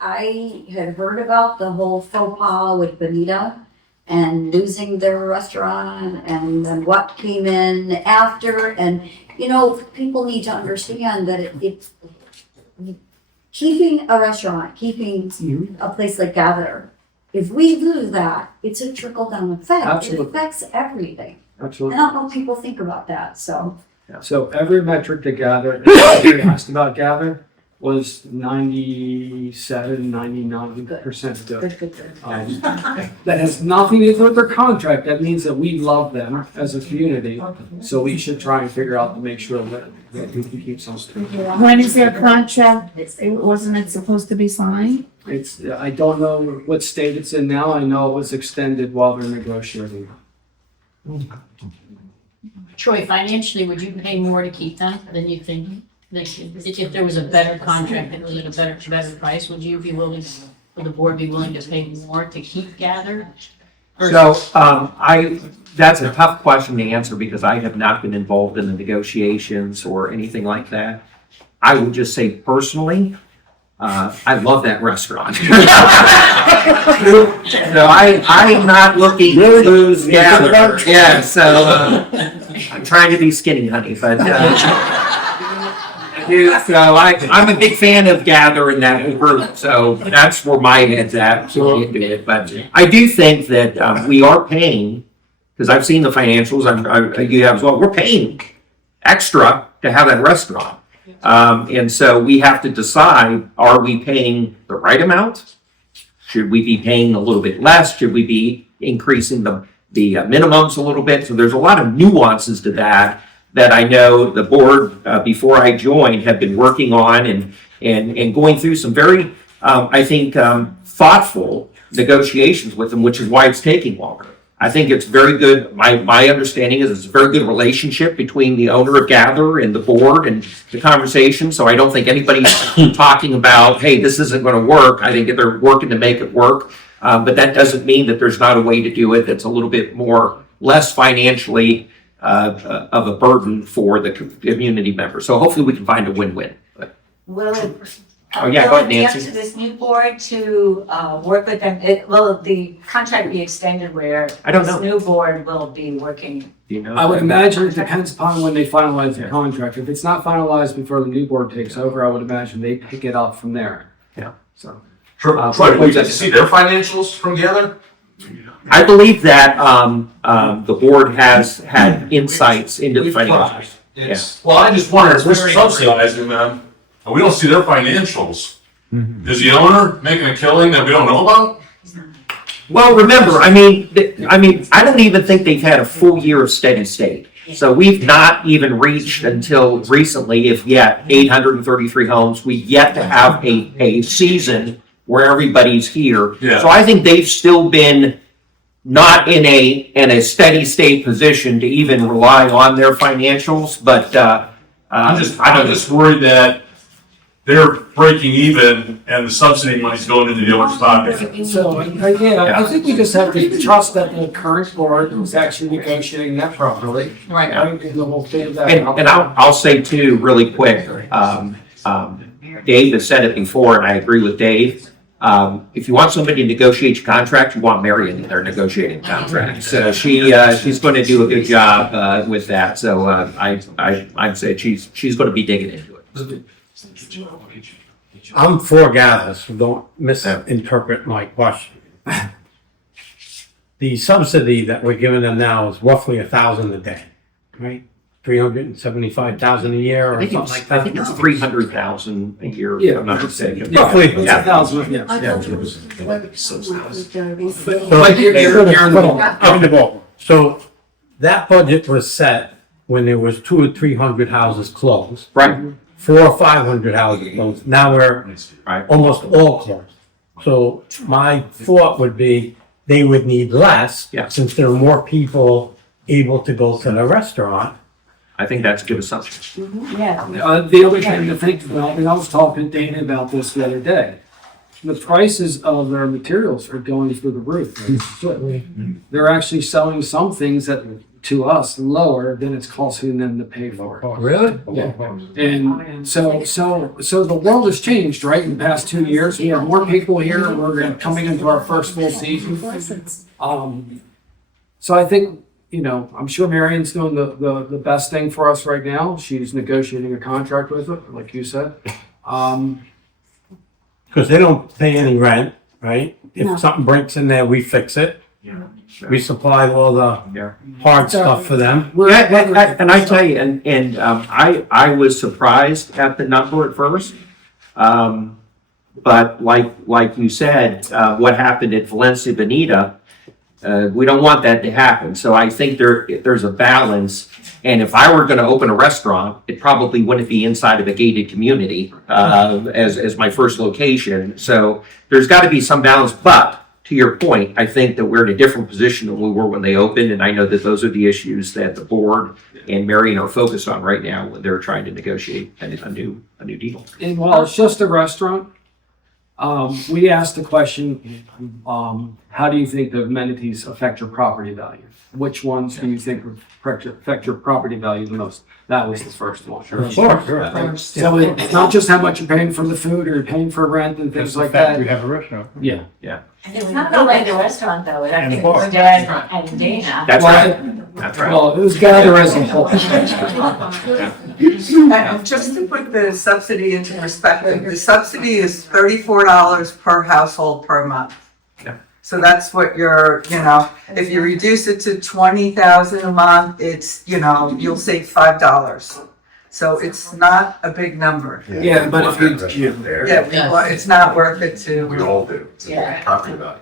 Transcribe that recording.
I had heard about the whole faux pas with Bonita and losing their restaurant and then what came in after. And, you know, people need to understand that it's keeping a restaurant, keeping a place like Gather. If we lose that, it's a trickle down effect. Absolutely. It affects everything. Absolutely. I don't know if people think about that, so. So every metric to Gather, you asked about Gather, was 97, 99% good. Good. That has nothing to do with their contract. That means that we love them as a community. So we should try and figure out to make sure that we can keep some. When is their contract? Wasn't it supposed to be signed? I don't know what state it's in now. I know it was extended while they're negotiating. Troy, financially, would you pay more to keep them than you think? Like, if there was a better contract that was at a better price, would you be willing, would the board be willing to pay more to keep Gather? So, that's a tough question to answer because I have not been involved in the negotiations or anything like that. I would just say personally, I love that restaurant. So I'm not looking to lose Gather. Yeah, so I'm trying to be skinny, honey, but so I'm a big fan of Gather in that group, so that's where my head's at. But I do think that we are paying, because I've seen the financials, you have as well, we're paying extra to have that restaurant. And so we have to decide, are we paying the right amount? Should we be paying a little bit less? Should we be increasing the minimums a little bit? So there's a lot of nuances to that I know the board, before I joined, have been working on and going through some very, I think, thoughtful negotiations with them, which is why it's taking longer. I think it's very good. My understanding is it's a very good relationship between the owner of Gather and the board and the conversation. So I don't think anybody's talking about, hey, this isn't going to work. I think they're working to make it work. But that doesn't mean that there's not a way to do it that's a little bit less financially of a burden for the community members. So hopefully we can find a win-win. Will it, Oh, yeah, go will ahead, it be up Nancy. to this new board to work with them? Will the contract be extended where I don't this know. new board will be working? Do you know? I would imagine it depends upon when they finalize the contract. If it's not finalized before the new board takes over, I would imagine they pick it up from there. Yeah. So. Troy, we get to see their financials from Gather? I believe that the board has had insights into the financials. Well, I just wonder, if we're subsidizing them, and we don't see their financials. Is the owner making a killing that we don't know about? Well, remember, I mean, I don't even think they've had a full year of steady state. So we've not even reached until recently, if yet, 833 homes. We've yet to have a season where everybody's here. Yeah. So I think they've still been not in a steady state position to even rely on their financials, but I'm just worried that they're breaking even and the subsidy money's going into the owner's pocket. So, I think we just have to trust that the current board is actually negotiating that properly. Right. And the whole thing of that. And I'll say too, really quick, Dave has said it before, and I agree with Dave. If you want somebody to negotiate your contract, you want Marion in their negotiating contract. So she's going to do a good job with that. So I'd say she's going to be digging into it. I'm for Gather, so don't misinterpret my question. The subsidy that we're giving them now is roughly $1,000 a day, right? 375,000 a year or I think something like I think that. it's 300,000 a year. Yeah. If I'm not mistaken. Roughly. It's 1,000, yeah. But you're in the ball. So that budget was set when there was 200 or 300 houses closed. Right. 400 or 500 houses closed. Now we're Right. almost all closed. So my thought would be they would need less Yeah. since there are more people able to go to the restaurant. I think that's a good assumption. Yeah. The other thing to think about, and I was talking to Dana about this the other day, the prices of their materials are going through the roof. They're actually selling some things at to us lower than it's costing them to pay for it. Really? Yeah. And so the world has changed, right? In the past 2 years, we have more people here. We're coming into our first full season. So I think, I'm sure Marion's doing the best thing for us right now. She's negotiating a contract with it, like you said. Because they don't pay any rent, right? No. If something breaks in there, we fix it. We supply all the hard stuff for them. And I tell you, I was surprised at the number at first. But like you said, what happened at Valencia Bonita, we don't want that to happen. So I think there's a balance. And if I were going to open a restaurant, it probably wouldn't be inside of a gated community as my first location. So there's got to be some balance. But to your point, I think that we're in a different position than we were when they opened. And I know that those are the issues that the board and Marion are focused on right now when they're trying to negotiate a new deal. And while it's just a restaurant, we asked the question, how do you think the amenities affect your property value? Which ones do you think affect your property value the most? That was the first one. Sure. So it's not just how much you're paying for the food or paying for rent and things like that. We have a restaurant. Yeah. It's not only the restaurant though, I think it's Dad and Dana. That's Well, right. That's right. Well, it was Gather as a whole. And just to put the subsidy into perspective, the subsidy is $34 per household per month. Yeah. So that's what if you reduce it to 20,000 a month, it's, you'll save $5. So it's not a big number. Yeah, but if you, Yeah, it's not worth it to. We all do. Yeah. Property value.